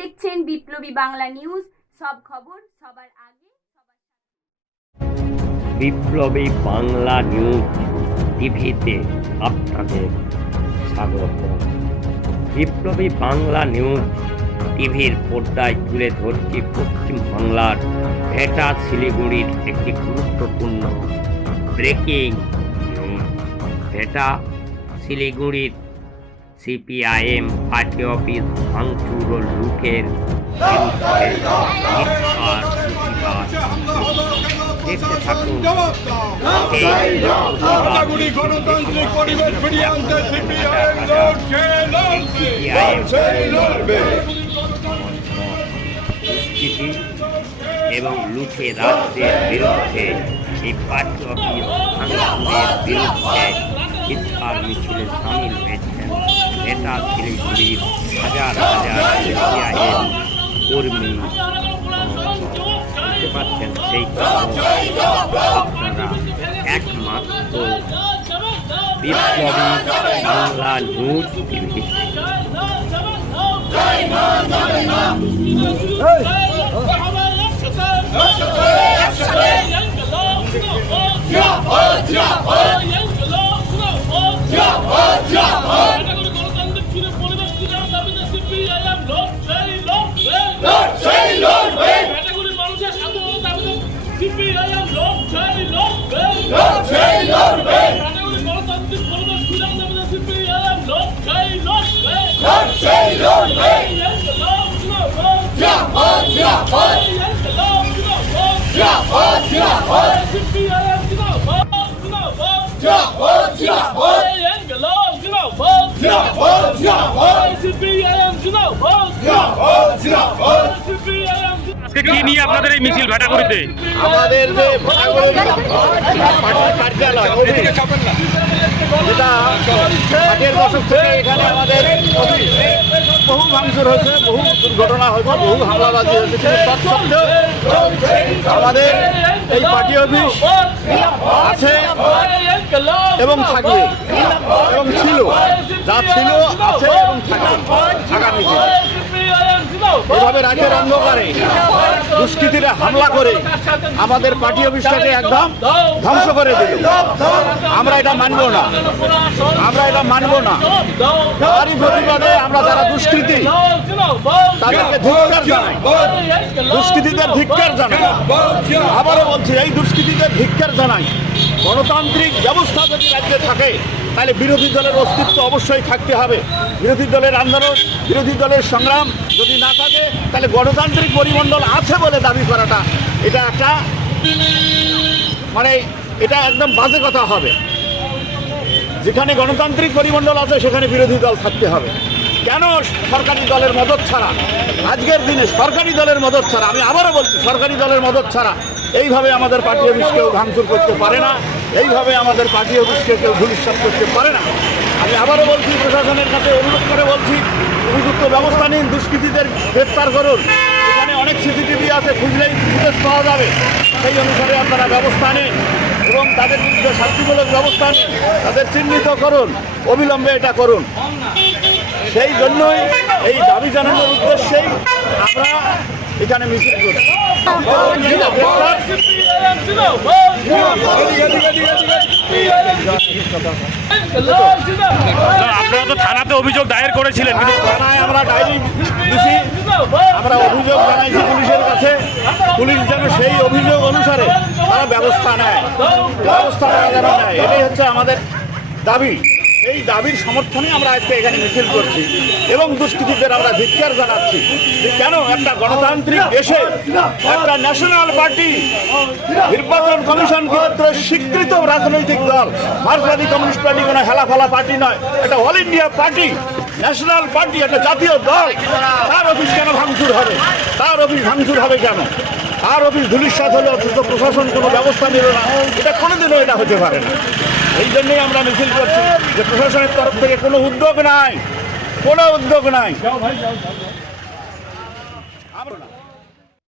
দেখছেন বিপ্লবী বাংলা নিউজ, সব খবর সবার আগে। বিপ্লবী বাংলা নিউজ টিভিতে আপনাদের স্বাগত। বিপ্লবী বাংলা নিউজ টিভির পর্দায় তুলে ধরছি পশ্চিম বাংলার ভেটা শিলিগুড়ির একটি গুরুত্বপূর্ণ ব্রেকিং নিউজ। ভেটা শিলিগুড়ির সিপিআইএম পার্টি অফিস ভাঙচুর ও লুটের বিরুদ্ধে দেখতে থাকুন। দুষ্কৃতি এবং লুটে রাজ্যের বিরুদ্ধে এই পার্টি অফিস ভাঙচুরের বিরুদ্ধে চিৎকার মিছিলে সামিল হয়েছেন ভেটা শিলিগুড়ির হাজার হাজার সিপিআইএম কর্মী। বুঝতে পারছেন সেই আপনারা একমাত্র বিপ্লবী বাংলা নিউজ টিভি। কি নিয়ে আপনাদের এই মিছিল ভেটাগুড়িতে? আমাদের যে কার্যালয় যেটা 60-এর দশক থেকে এখানে আমাদের বহু ভাঙচুর হয়েছে, বহু দুর্ঘটনা হয়েছে, বহু হামলাবাজি হয়েছে, কিন্তু তৎসত্ত্বেও আমাদের এই পার্টি অফিস আছে এবং থাকবে এবং ছিল, যা ছিল আছে এবং থাকবে আগামী দিনে। এভাবে রাতের অন্ধকারে দুষ্কৃতীরা হামলা করে আমাদের পার্টি অফিসটাকে একদম ধ্বংস করে দিল। আমরা এটা মানব না, আমরা এটা মানব না। তারই প্রতিবাদে আমরা যারা দুষ্কৃতী তাদেরকে ধিক্কার জানাই, দুষ্কৃতীদের ধিক্কার জানাই। আবারও বলছি, এই দুষ্কৃতীদের ধিক্কার জানাই। গণতান্ত্রিক ব্যবস্থা যদি রাজ্যে থাকে তাহলে বিরোধী দলের অস্তিত্ব অবশ্যই থাকতে হবে। বিরোধী দলের আন্দোলন, বিরোধী দলের সংগ্রাম যদি না থাকে তাহলে গণতান্ত্রিক পরিমণ্ডল আছে বলে দাবি করাটা এটা একটা এটা একদম বাজে কথা হবে। যেখানে গণতান্ত্রিক পরিমণ্ডল আছে সেখানে বিরোধী দল থাকতে হবে। কেন সরকারি দলের মদত ছাড়া, আজকের দিনে সরকারি দলের মদত ছাড়া, আমি আবারও বলছি সরকারি দলের মদত ছাড়া এইভাবে আমাদের পার্টি অফিস কেউ ভাঙচুর করতে পারে না, এইভাবে আমাদের পার্টি অফিসকে কেউ ধূলিসাৎ করতে পারে না। আমি আবারও বলছি, প্রশাসনের কাছে অনুরোধ করে বলছি, উপযুক্ত ব্যবস্থা নিন, দুষ্কৃতীদের গ্রেপ্তার করুন। এখানে অনেক সিসিটিভি আছে, খুঁজলেই ফুটেজ পাওয়া যাবে। সেই অনুসারে আপনারা ব্যবস্থা নিন এবং তাদের বিরুদ্ধে শাস্তিমূলক ব্যবস্থা নিন, তাদের চিহ্নিত করুন, অবিলম্বে এটা করুন। সেই জন্যই এই দাবি জানানোর উদ্দেশ্যেই আমরা এখানে মিছিল করছি। আপনারা তো থানাতে অভিযোগ দায়ের করেছিলেন, কিন্তু থানায় আমরা ডায়েরি দিছি, আমরা অভিযোগ জানাইছি পুলিশের কাছে। পুলিশ যেন সেই অভিযোগ অনুসারে তারা ব্যবস্থা নেয়, ব্যবস্থা নেওয়া যেন নেয়, এটাই হচ্ছে আমাদের দাবি। এই দাবির সমর্থনে আমরা আজকে এখানে মিছিল করছি এবং দুষ্কৃতীদের আমরা ধিক্কার জানাচ্ছি যে কেন একটা গণতান্ত্রিক দেশে একটা ন্যাশনাল পার্টি, নির্বাচন কমিশন কর্তৃক স্বীকৃত রাজনৈতিক দল, মার্কসবাদী কমিউনিস্ট পার্টি কোনো হেলাফেলা পার্টি নয়, এটা all India party, national party, একটা জাতীয় দল, তার অফিস কেন ভাঙচুর হবে? তার অফিস ভাঙচুর হবে কেন? তার অফিস ধূলিসাৎ হলে অথচ প্রশাসন কোনো ব্যবস্থা নিল না, এটা কোনোদিনও এটা হতে পারে না। এই জন্যই আমরা মিছিল করছি যে প্রশাসনের তরফ থেকে কোনো উদ্যোগ নাই, কোনো উদ্যোগ নাই।